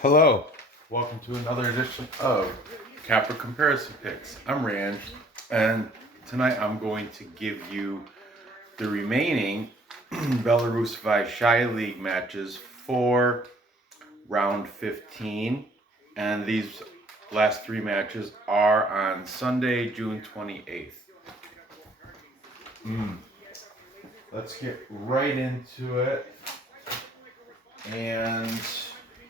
Hello, welcome to another edition of Capper Comparison Picks. I'm Ranj, and tonight I'm going to give you the remaining Belarus Vysshaya League matches for round 15, and these last three matches are on Sunday, June 28th. Let's get right into it, and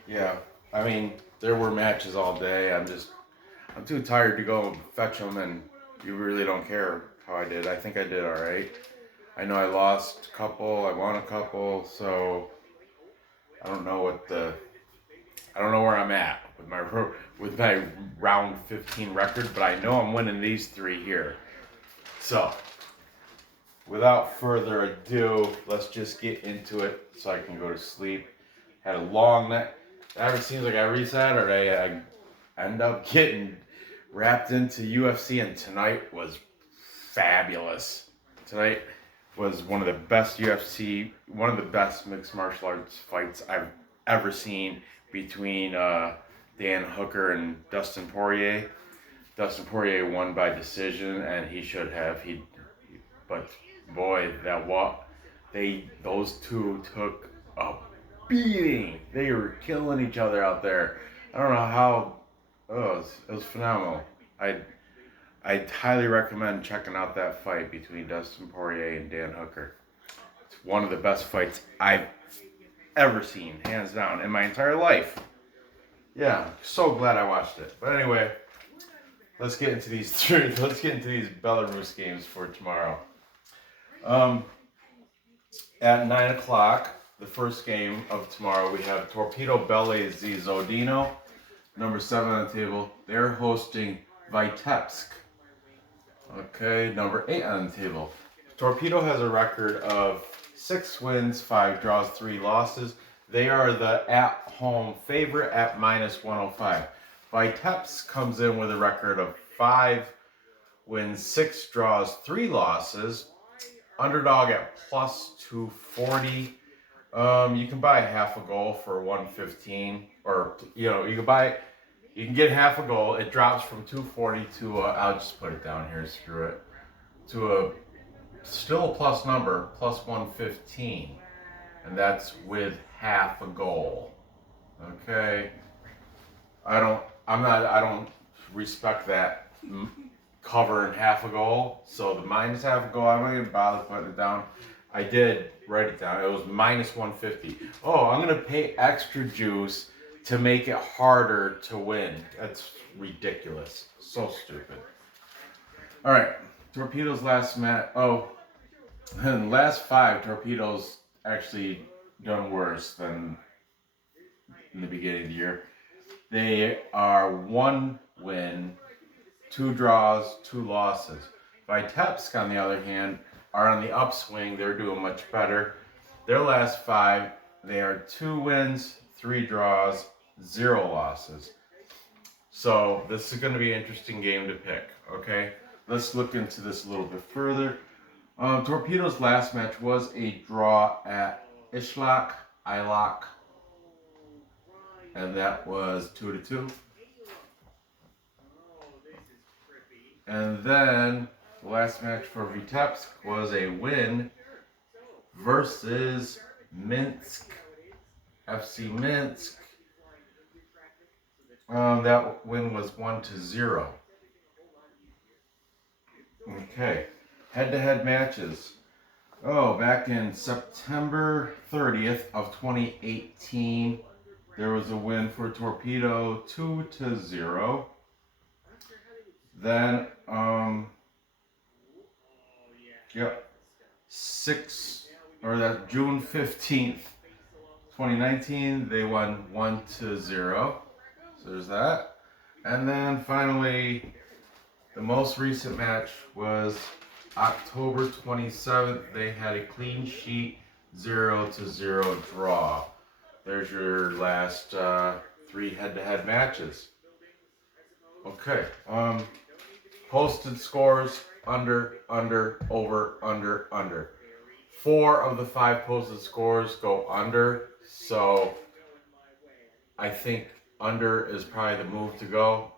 yeah, I mean, there were matches all day. I'm too tired to go fetch them, and you really don't care how I did. I think I did all right. I know I lost a couple, I won a couple, so I don't know I don't know where I'm at with my round 15 record, but I know I'm winning these three here. So, without further ado, let's just get into it so I can go to sleep. Had a long night. It seems like every Saturday I end up getting wrapped into UFC, and tonight was fabulous. Tonight was one of the best mixed martial arts fights I've ever seen between Dan Hooker and Dustin Poirier. Dustin Poirier won by decision, and he should have. But boy, those two took a beating. They were killing each other out there. I don't know how. Oh, it was phenomenal. I highly recommend checking out that fight between Dustin Poirier and Dan Hooker. It's one of the best fights I've ever seen, hands down, in my entire life. Yeah, so glad I watched it. But anyway, let's get into these Belarus games for tomorrow. At 9 o'clock, the first game of tomorrow, we have Torpedo-Zhodino, number 7 on the table. They're hosting Vitebsk. Okay, number 8 on the table. Torpedo has a record of 6 wins, 5 draws, 3 losses. They are the at-home favorite at minus 105. Vitebsk comes in with a record of 5 wins, 6 draws, 3 losses. Underdog at plus 240. You can buy half a goal for 115, or you can get half a goal. It drops from 240 to I'll just put it down here. Screw it. To a still a plus number, plus 115, and that's with half a goal. Okay. I don't respect that covering half a goal. So the minus half a goal, I'm not gonna bother putting it down. I did write it down. It was minus 150. Oh, I'm gonna pay extra juice to make it harder to win. That's ridiculous. So stupid. All right, Torpedo's last match. Oh, in the last 5, Torpedo's actually done worse than in the beginning of the year. They are 1 win, 2 draws, 2 losses. Vitebsk, on the other hand, are on the upswing. They're doing much better. Their last 5, they are 2 wins, 3 draws, 0 losses. So this is going to be an interesting game to pick. Okay, let's look into this a little bit further. Torpedo's last match was a draw at Isloch, and that was 2-2. And then the last match for Vitebsk was a win versus Minsk, FC Minsk. That win was 1-0. Okay, head-to-head matches. Oh, back in September 30th of 2018, there was a win for Torpedo, 2-0. Then, June 15th, 2019, they won 1-0. So there's that. And then finally, the most recent match was October 27th. They had a clean sheet 0-0 draw. There's your last 3 head-to-head matches. Okay. Posted scores under, over, under. 4 of the 5 posted scores go under. So I think under is probably the move to go.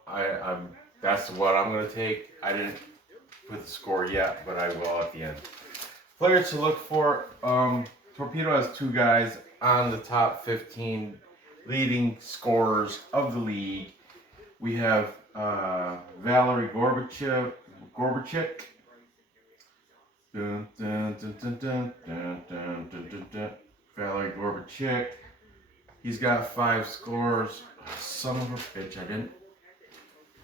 That's what I'm gonna take. I didn't put the score yet, but I will at the end. Players to look for. Torpedo has two guys on the top 15 leading scorers of the league. We have Valery Gorbachev. Dun, dun, dun, dun, dun, dun, dun, dun, dun, dun. Valery Gorbachev. He's got 5 scores. Son of a bitch, I didn't.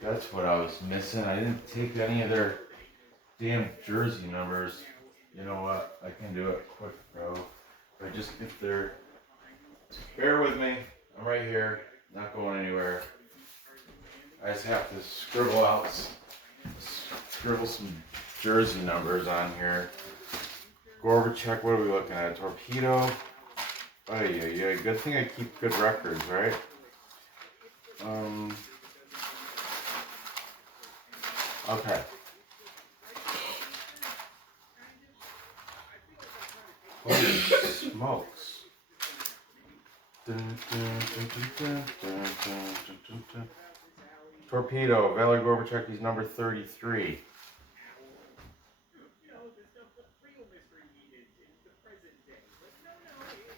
That's what I was missing. I didn't take any of their damn jersey numbers. You know what? I can do it quick, bro. If I just get there. Bear with me. I'm right here. Not going anywhere. I just have to scribble some jersey numbers on here. Gorbachev, what are we looking at? Torpedo. Oh yeah. Good thing I keep good records, right? Okay. Holy smokes. Dun, dun, dun, dun, dun. Torpedo, Valery Gorbachev, he's number 33.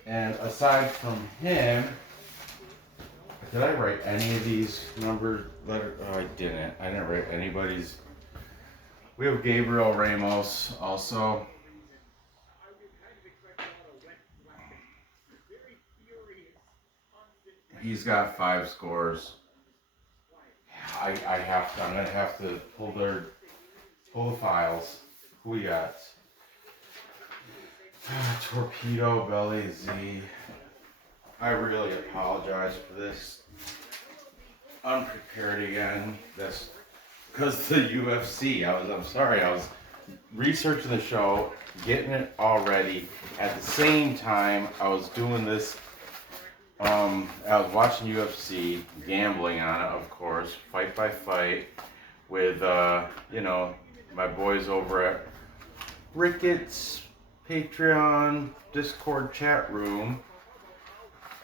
And aside from him, did I write any of these numbers? Oh, I didn't. I didn't write anybody's. We have Gabriel Ramos also. He's got 5 scores. I'm gonna have to pull the files. Who we got? Torpedo, Belly, Z. I really apologize for this. Unprepared again. That's because the UFC. I'm sorry. I was researching the show, getting it all ready. At the same time, I was doing this. I was watching UFC, gambling on it, of course, fight by fight, with my boys over at Ricketts Patreon Discord chat room.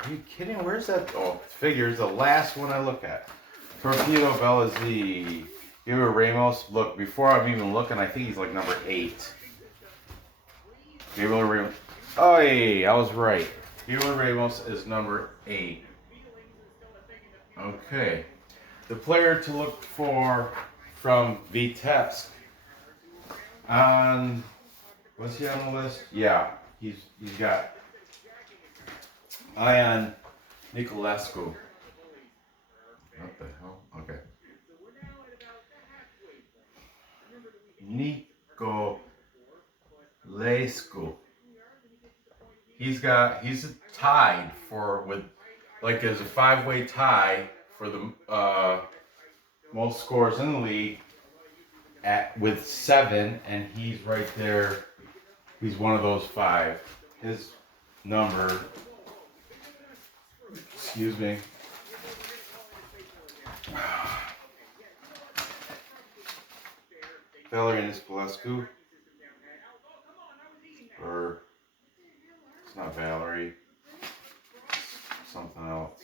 Are you kidding? Where's that? Oh, figures, the last one I look at. Torpedo Bella Z. Gabriel Ramos. Look, before I'm even looking, I think he's like number 8. Gabriel Ramos. Oh, hey, I was right. Gabriel Ramos is number 8. Okay. The player to look for from Vitebsk. Was he on the list? Yeah, he's got Ion Niculescu. What the hell? Okay. Niculescu. He's tied as a 5-way tie for the most scores in the league with 7, and he's right there. He's one of those 5. His number, excuse me. Valery Niculescu, or it's not Valerie, it's something else.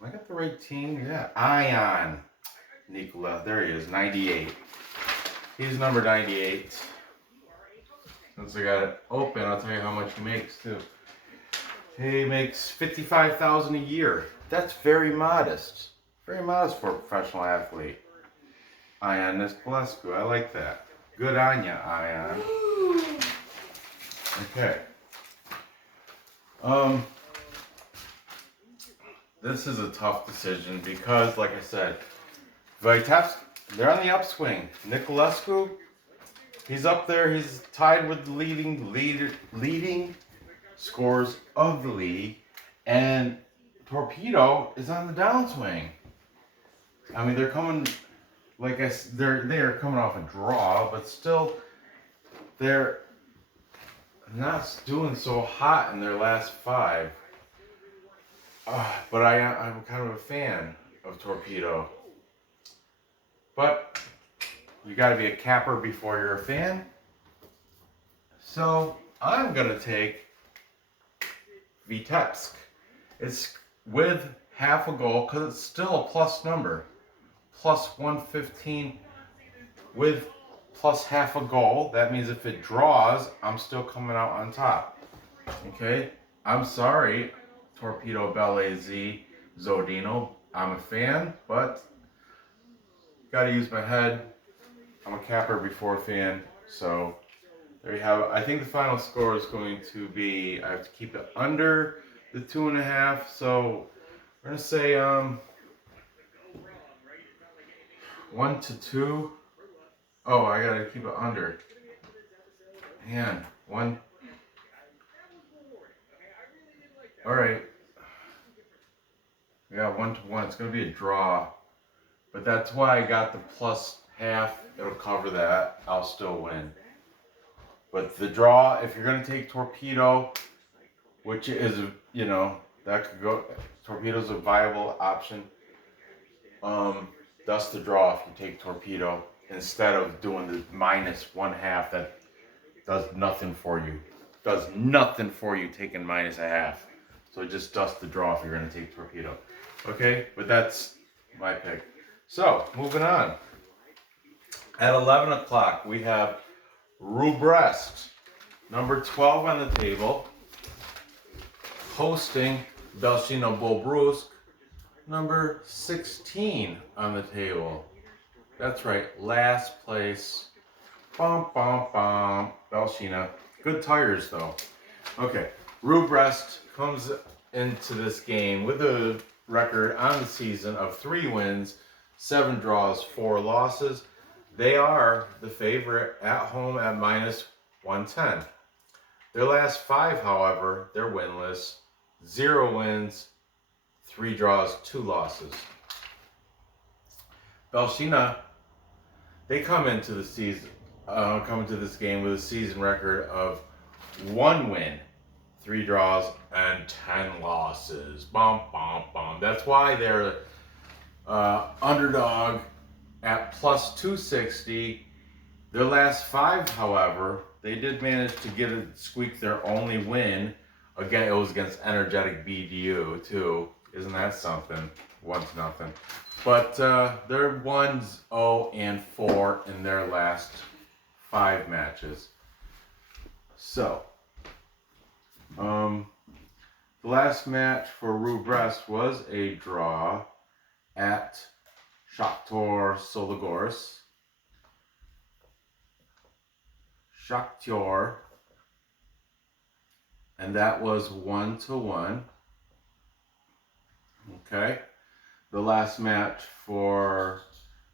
Am I got the right team? Yeah, Ion Niculescu. There he is, 98. He's number 98. Since I got it open, I'll tell you how much he makes too. He makes $55,000 a year. That's very modest. Very modest for a professional athlete. Ion Niculescu. I like that. Good on ya, Ion. Okay. This is a tough decision because, like I said, Vitebsk, they're on the upswing. Niculescu, he's up there. He's tied with the leading scores of the league, and Torpedo is on the downswing. I mean, they're coming, they're coming off a draw, but still, they're not doing so hot in their last 5. But I'm kind of a fan of Torpedo. But you got to be a capper before you're a fan. So I'm gonna take Vitebsk. It's with half a goal because it's still a plus number. Plus 115 with plus half a goal. That means if it draws, I'm still coming out on top. Okay? I'm sorry, Torpedo-Zhodino. I'm a fan, but gotta use my head. I'm a capper before a fan, so there you have it. I think the final score is going to be, I have to keep it under the 2.5, so we're gonna say 1-2. Oh, I gotta keep it under. Man, one. All right. Yeah, 1-1. It's gonna be a draw, but that's why I got the plus half. It'll cover that. I'll still win. But the draw, if you're gonna take Torpedo, which is, that could go. Torpedo's a viable option. That's the draw if you take Torpedo instead of doing the minus 1/2 that does nothing for you. Does nothing for you taking minus 1/2. So just dust the draw if you're going to take Torpedo. Okay, but that's my pick. So moving on. At 11 o'clock we have Brest, number 12 on the table, hosting Belshina Bobruisk, number 16 on the table. That's right, last place. Bum, bum, bum. Belshina. Good tires, though. Okay, Brest comes into this game with a record on the season of 3 wins, 7 draws, 4 losses. They are the favorite at home at minus 110. Their last 5, however, they're winless. 0 wins, 3 draws, 2 losses. Belshina, they come into this game with a season record of 1 win, 3 draws, and 10 losses. Bum, bum, bum. That's why they're underdog at plus 260. Their last 5, however, they did manage to squeak their only win. Again, it was against Energetic BDU too. Isn't that something? 1-0. But they're 1-0-4 in their last 5 matches. So, the last match for Brest was a draw at Shakhtar Sologorsk. Shakhtar, and that was 1-1. Okay. The last match for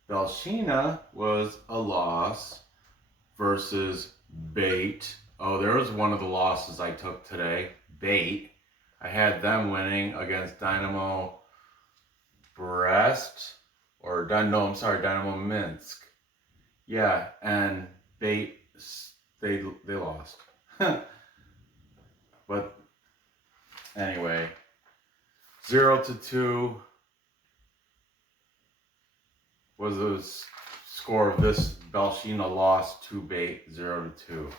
Belshina was a loss versus Bait. Oh, there was one of the losses I took today. Bait. I had them winning against Dynamo Brest. Dynamo Minsk. Yeah, and Bait, they lost. But anyway, 0-2 was the score of this Belshina loss to Bait, 0-2.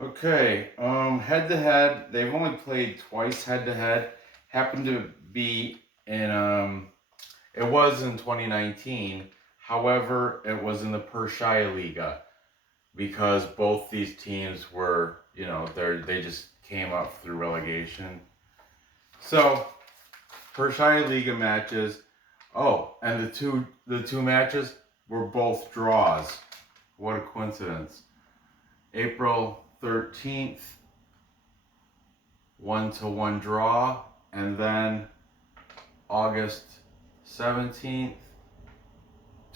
Okay, head-to-head, they've only played twice head-to-head. Happened to be in, it was in 2019. However, it was in the Vysshaya Liga because both these teams were, they just came up through relegation. So, Vysshaya Liga matches. Oh, and the two matches were both draws. What a coincidence. April 13th, 1-1 draw, and then August 17th,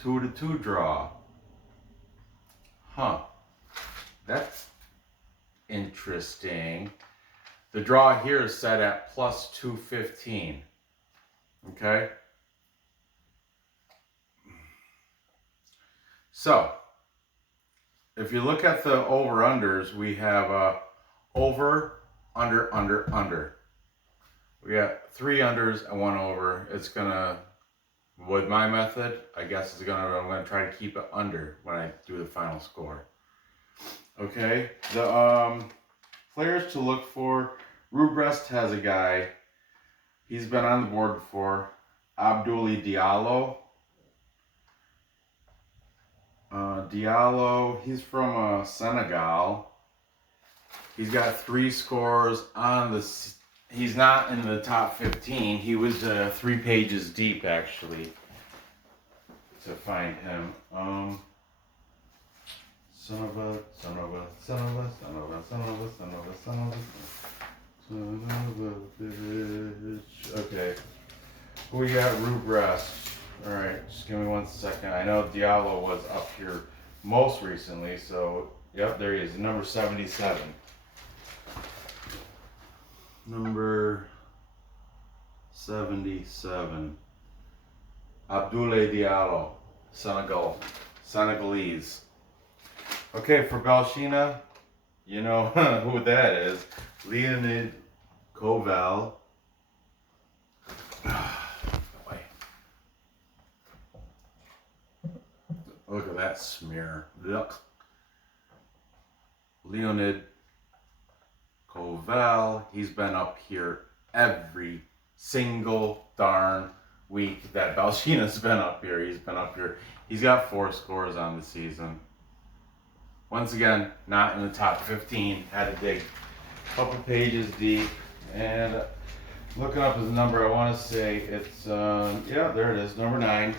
2-2 draw. Huh. That's interesting. The draw here is set at plus 215. Okay? So, if you look at the over-unders, we have over, under, under, under. We got 3 unders and 1 over. It's gonna, with my method, I'm gonna try to keep it under when I do the final score. Okay, the players to look for: Brest has a guy. He's been on the board before. Abdoulaye Diallo. Diallo, he's from Senegal. He's got 3 scores on the... He's not in the top 15. He was 3 pages deep, actually, to find him. Son of a bitch. Okay. Who we got? Rukh Brest. Alright, just give me 1 second. I know Diallo was up here most recently, so yep, there he is. Number 77. Number 77. Abdoulaye Diallo, Senegalese. Okay, for Belshina, you know who that is. Leonid Koval. Look at that smear. Look. Leonid Koval. He's been up here every single darn week that Belshina's been up here. He's been up here. He's got 4 scores on the season. Once again, not in the top 15. Had to dig a couple pages deep. And looking up his number, I want to say it's, yeah, there it is, number 9.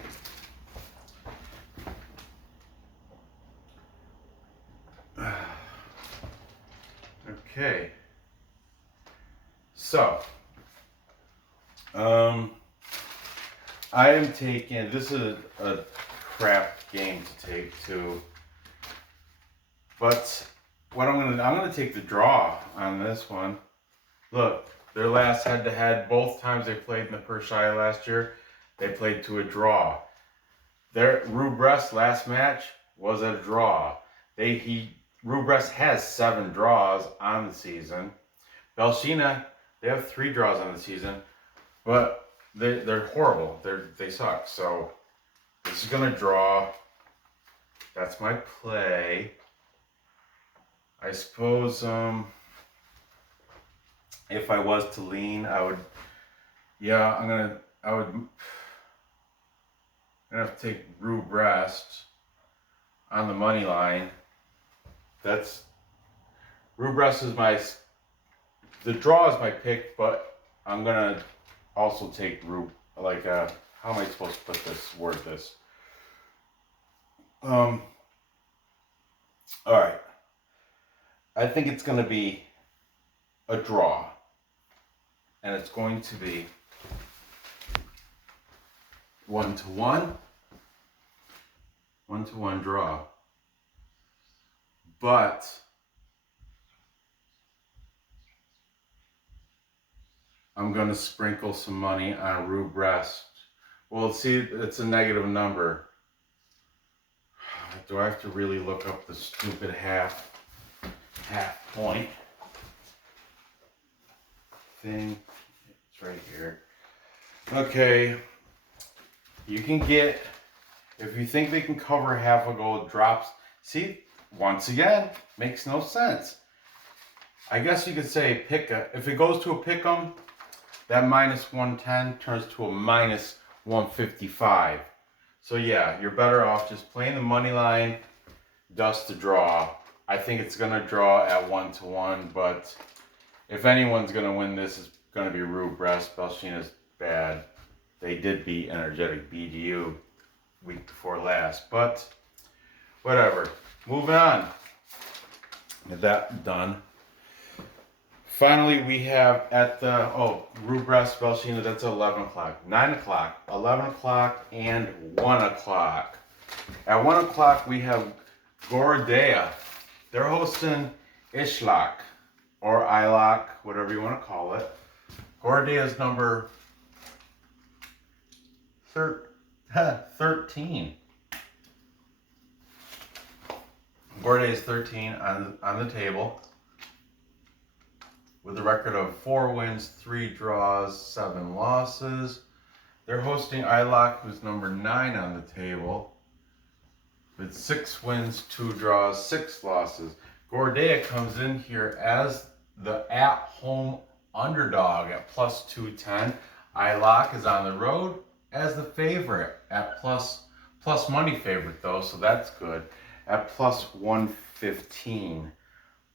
Okay. So, I am taking, this is a crap game to take too. But what I'm gonna take the draw on this one. Look, their last head-to-head, both times they played in the Vysshaya last year, they played to a draw. Rukh Brest last match was a draw. Rukh Brest has 7 draws on the season. Belshina, they have 3 draws on the season, but they're horrible. They suck. So this is gonna draw. That's my play. I suppose if I was to lean, I would. Yeah, I would have to take Rukh Brest on the money line. That's Rukh Brest is the draw is my pick, but I'm gonna also take Rukh. Like, how am I supposed to word this? All right. I think it's gonna be a draw, and it's going to be 1-1, 1-1 draw. But I'm going to sprinkle some money on Rukh Brest. Well, see, it's a negative number. Do I have to really look up the stupid half point thing? It's right here. Okay. You can get, if you think they can cover half a goal, drops. See, once again, makes no sense. I guess you could say if it goes to a pick'em, that minus 110 turns to a minus 155. So yeah, you're better off just playing the money line, dust to draw. I think it's gonna draw at 1-1, but if anyone's gonna win this, it's gonna be Rukh Brest. Belshina's bad. They did beat Energetic BDU week before last, but whatever. Moving on. Get that done. Finally, we have at the, Rukh Brest, Belshina, that's 11 o'clock. 9 o'clock, 11 o'clock, and 1 o'clock. At 1 o'clock, we have Gorodeya. They're hosting Isloch, or Isloch, whatever you want to call it. Gorodeya is number 13. Gorodeya is 13 on the table, with a record of 4 wins, 3 draws, 7 losses. They're hosting Isloch, who's number 9 on the table, with 6 wins, 2 draws, 6 losses. Gorodeya comes in here as the at-home underdog at plus 210. Isloch is on the road as the favorite at plus money favorite though, so that's good at plus 115.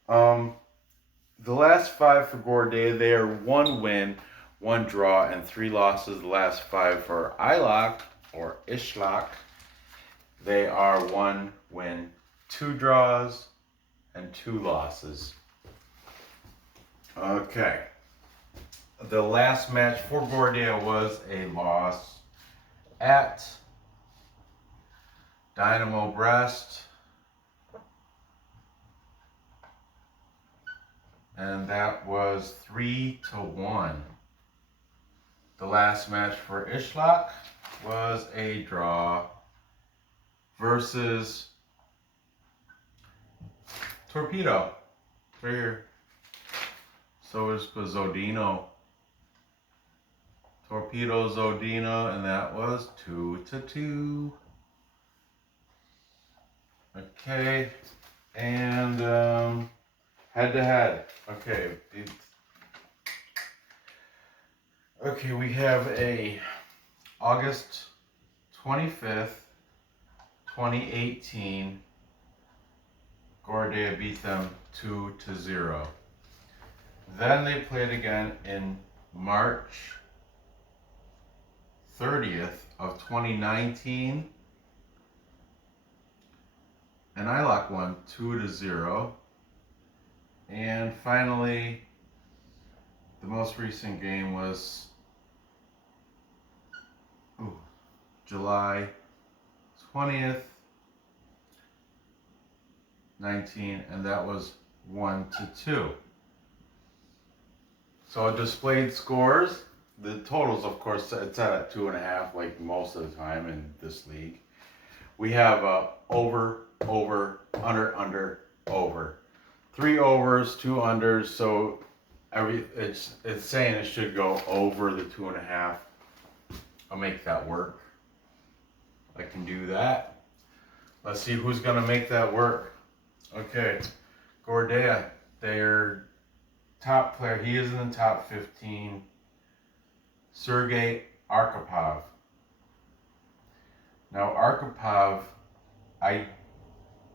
The last 5 for Gorodeya, they are 1 win, 1 draw, and 3 losses. The last 5 for Isloch or Isloch, they are 1 win, 2 draws, and 2 losses. Okay. The last match for Gorodeya was a loss at Dynamo Brest. And that was 3-1. The last match for Isloch was a draw versus Torpedo. Right here. So is Zhodino. Torpedo-Zhodino, and that was 2-2. Okay, and head to head. Okay. Okay, we have a August 25th, 2018. Gorodeya beat them 2-0. Then they played again in March 30th of 2019. And Isloch won 2-0. And finally, the most recent game was July 20th, 19, and that was 1-2. So I displayed scores. The totals, of course, it's at 2.5, like most of the time in this league. We have over, under, over. 3 overs, 2 unders, so it's saying it should go over the 2.5. I'll make that work. I can do that. Let's see who's gonna make that work. Okay, Gorodeya, their top player, he is in the top 15. Sergei Arkhipov. Now Arkhipov, I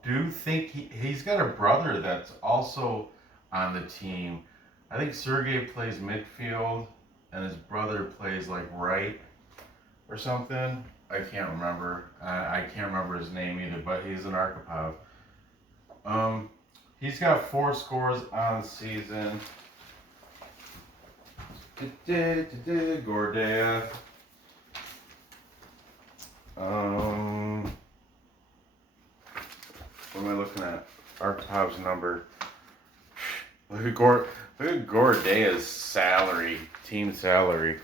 do think he's got a brother that's also on the team. I think Sergei plays midfield and his brother plays like right or something. I can't remember. I can't remember his name either, but he's an Arkhipov. He's got 4 scores on the season. Gorodeya. What am I looking at? Arkhipov's number. Look at Gorodeya's salary, team salary.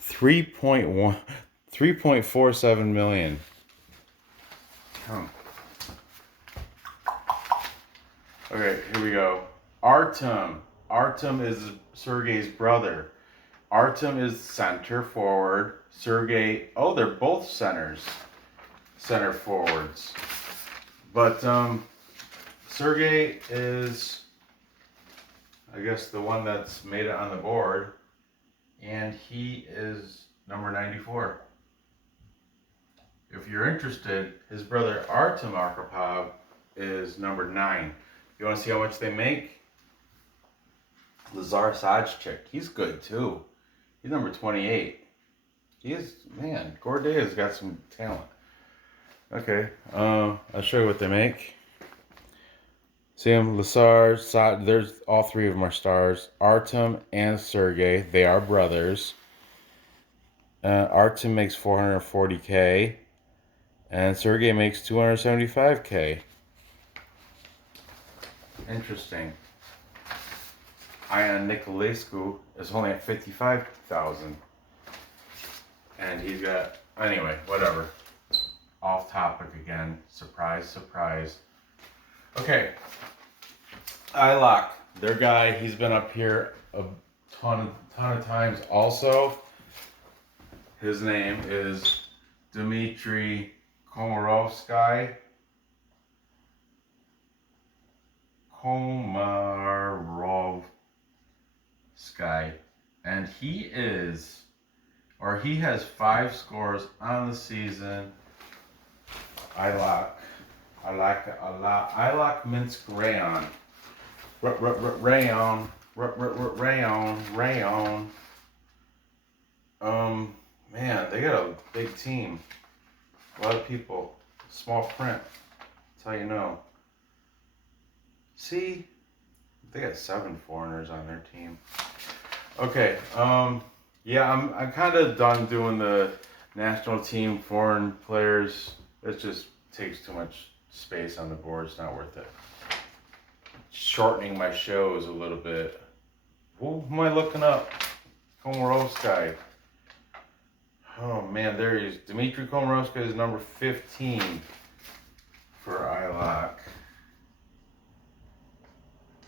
3.47 million. Okay, here we go. Artem is Sergei's brother. Artem is center forward. Sergei, they're both center forwards. But Sergei is, I guess, the one that's made it on the board, and he is number 94. If you're interested, his brother Artem Arkhipov is number 9. You want to see how much they make? Lazar Sajchik, he's good too. He's number 28. Gorodeya's got some talent. Okay, I'll show you what they make. See him, Lazar, there's all 3 of them are stars. Artem and Sergei, they are brothers. Artem makes 440K, and Sergei makes 275K. Interesting. Ion Nicolescu is only at 55,000. And he's got, anyway, whatever. Off topic again. Surprise, surprise. Okay. Isloch, their guy, he's been up here a ton of times also. His name is Dmitry Komarovsky. guy, and he has 5 scores on the season. Isloch Minsk Rayon. Rayon. Man, they got a big team. A lot of people. Small print. That's how you know. See? They got 7 foreigners on their team. Okay, yeah, I'm kind of done doing the national team foreign players. It just takes too much space on the board. It's not worth it. Shortening my shows a little bit. Who am I looking up? Komarovsky. Oh man, there he is. Dmitry Komarovsky is number 15 for Isloch.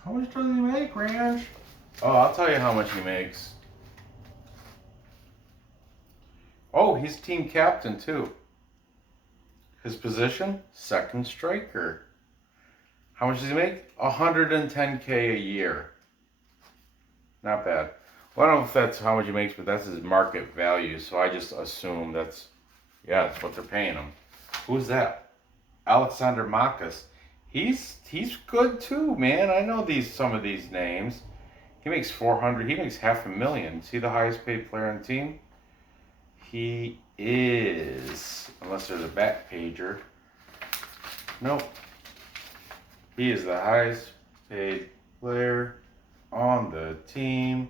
How much does he make, Ranj? Oh, I'll tell you how much he makes. Oh, he's team captain too. His position? Second striker. How much does he make? 110K a year. Not bad. Well, I don't know if that's how much he makes, but that's his market value. So I just assume that's what they're paying him. Who's that? Alexander Makas. He's good too, man. I know some of these names. He makes 400. He makes $500,000. Is he the highest paid player on the team? He is, unless there's a back pager. Nope. He is the highest paid player on the team.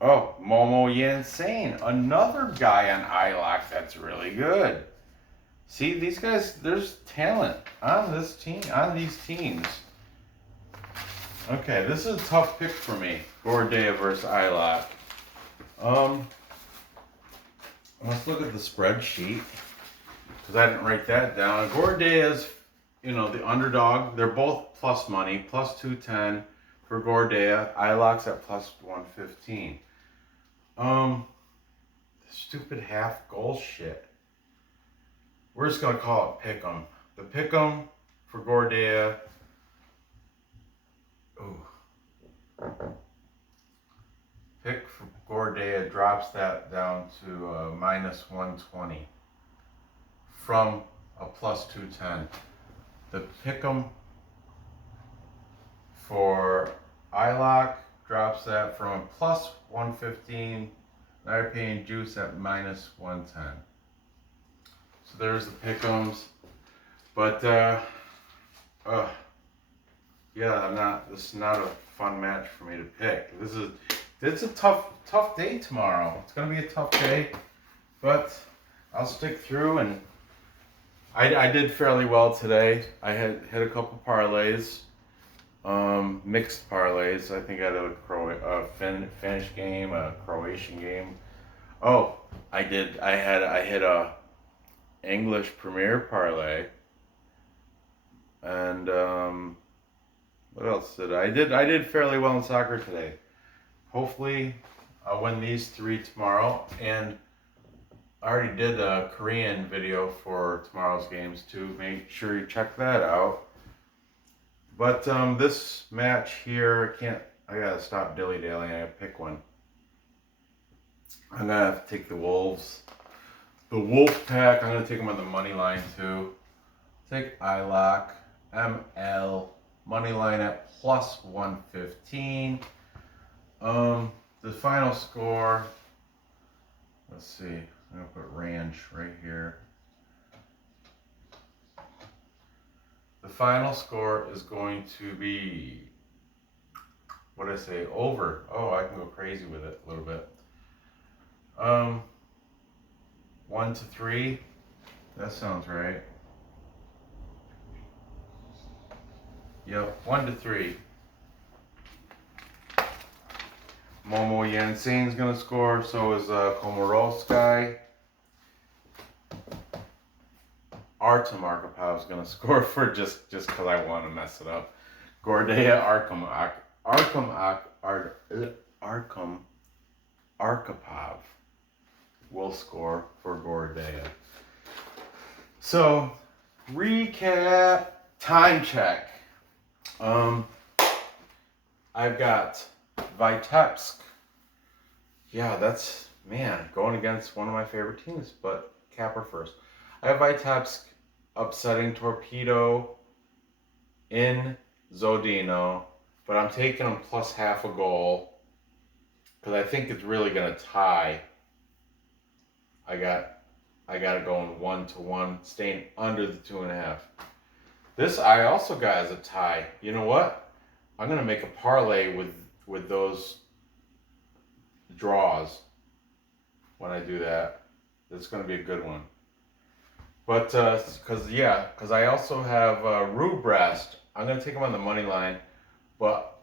Oh, Momo Yansane, another guy on Isloch that's really good. See, these guys, there's talent on this team, on these teams. Okay, this is a tough pick for me. Gorodeya versus Isloch. Let's look at the spreadsheet, because I didn't write that down. Gorodeya's, the underdog. They're both plus money, plus 210 for Gorodeya. Isloch's at plus 115. Stupid half goal shit. We're just gonna call it pick'em. The pick'em for Gorodeya. Ooh. Pick for Gorodeya drops that down to minus 120 from a plus 210. The pick'em for Isloch drops that from a plus 115. Now you're paying juice at minus 110. So there's the pick'ems. But this is not a fun match for me to pick. It's a tough day tomorrow. It's gonna be a tough day, but I'll stick through, and I did fairly well today. I had hit a couple parlays, mixed parlays. I think I had a Finnish game, a Croatian game. Oh, I hit a English Premier parlay, and what else did I did fairly well in soccer today. Hopefully, I'll win these 3 tomorrow, and I already did a Korean video for tomorrow's games too. Make sure you check that out. But this match here, I gotta stop dilly-dallying. I gotta pick one. I'm gonna have to take the Wolves. The Wolf Pack, I'm gonna take them on the money line too. Take Isloch, ML, money line at plus 115. The final score, let's see, I'm gonna put Ranj right here. The final score is going to be, what did I say, over. Oh, I can go crazy with it a little bit. 1-3, that sounds right. Yep, 1-3. Momo Yansin's gonna score, so is Komarovsky. Artem Arkapov's gonna score for just because I want to mess it up. Gorodeya Arkhipov will score for Gorodeya. So, recap, time check. I've got Vitebsk. Yeah, that's, man, going against one of my favorite teams, but capper first. I have Vitebsk upsetting Torpedo in Zhodino, but I'm taking them plus half a goal because I think it's really going to tie. I got it going 1-1, staying under the 2.5. This I also got as a tie. You know what? I'm going to make a parlay with those draws when I do that. It's going to be a good one. But because I also have Rukh Brest. I'm going to take them on the money line, but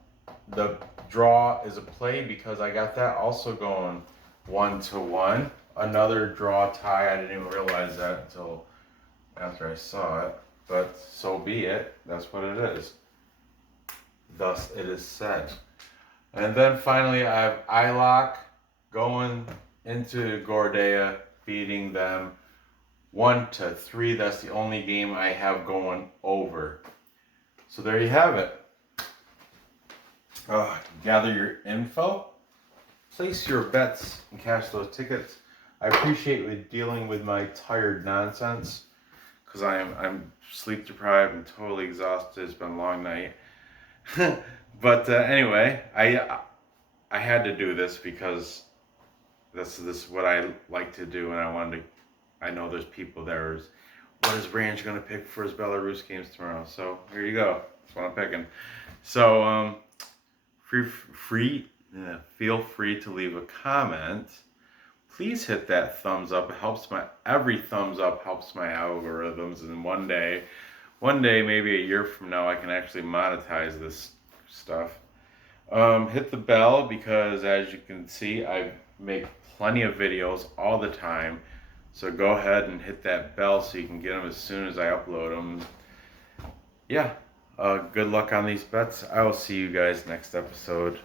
the draw is a play because I got that also going 1-1. Another draw tie. I didn't even realize that until after I saw it. But so be it. That's what it is. Thus it is said. And then finally I have Isloch going into Gorodeya, beating them 1-3. That's the only game I have going over. So there you have it. Gather your info, place your bets, and cash those tickets. I appreciate you dealing with my tired nonsense because I'm sleep deprived and totally exhausted. It's been a long night. But anyway, I had to do this because this is what I like to do, and I know there's people there. What is Ranj going to pick for his Belarus games tomorrow? So here you go. That's what I'm picking. So feel free to leave a comment. Please hit that thumbs up. It helps every thumbs up helps my algorithms, and one day, maybe a year from now, I can actually monetize this stuff. Hit the bell because, as you can see, I make plenty of videos all the time. So go ahead and hit that bell so you can get them as soon as I upload them. Yeah, good luck on these bets. I will see you guys next episode.